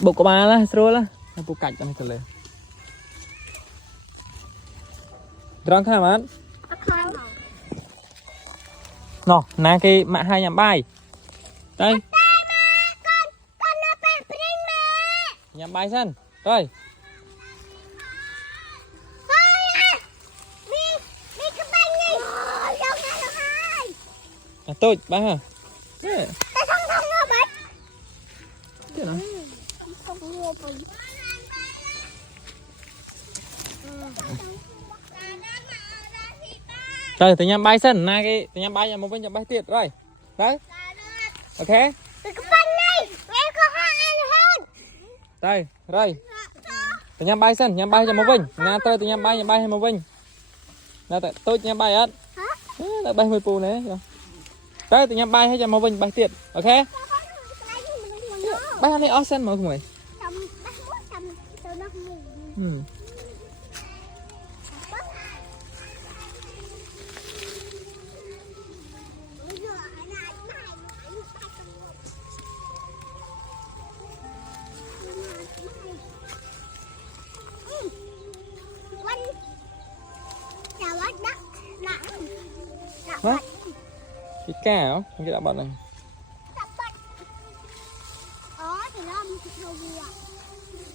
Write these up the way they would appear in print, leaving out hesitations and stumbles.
bộ của ba là rồi là bộ cạnh cho này từ lên rong khai mà nó nè cái mạ hai nhắm bay đây nhắm bay sân rồi tôi ba hả thế nào rồi từ nhắm bay sân na cái từ nhắm bay nhà một bên nhắm bay tiệt rồi đấy ok đây rồi từ nhắm bay sân nhắm bay cho một bên na tôi từ nhắm bay hay một bên na tôi nhắm bay ớt đã bay mười pù này tới từ nhắm bay hay cho một bên bay tiệt ok bay này ở sân mọi người Hả? Cái cá không? Cái đã bật này.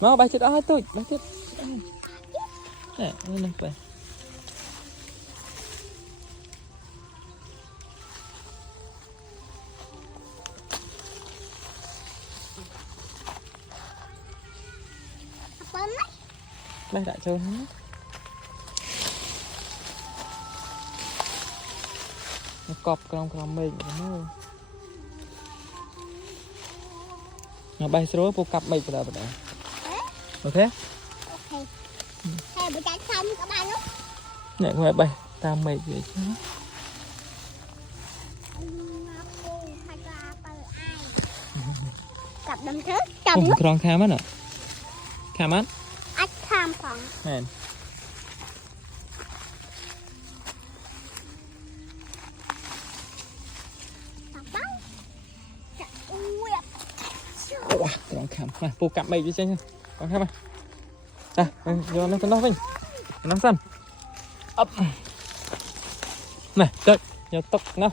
Nó bay chết đó tôi, bay chết. Nè, nó về. Đây đại chơi hết. Nó cọp con mình nó bay xuống vô cặp mình rồi đấy ok hay bữa trái xong các bạn lúc này ngoài bay tam mày vậy chứ cặp đâm thức cầm con kham á nè kham á ách tham phòng nè con kham này phụ cặp mày đi xem con kham này đây vô nó nó vinh nó xanh ấp này chơi giờ tóc nó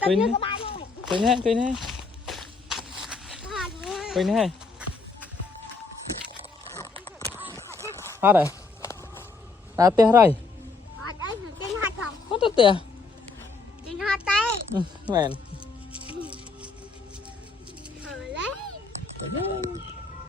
quên này quên này hết rồi ta tia rồi hết tia mền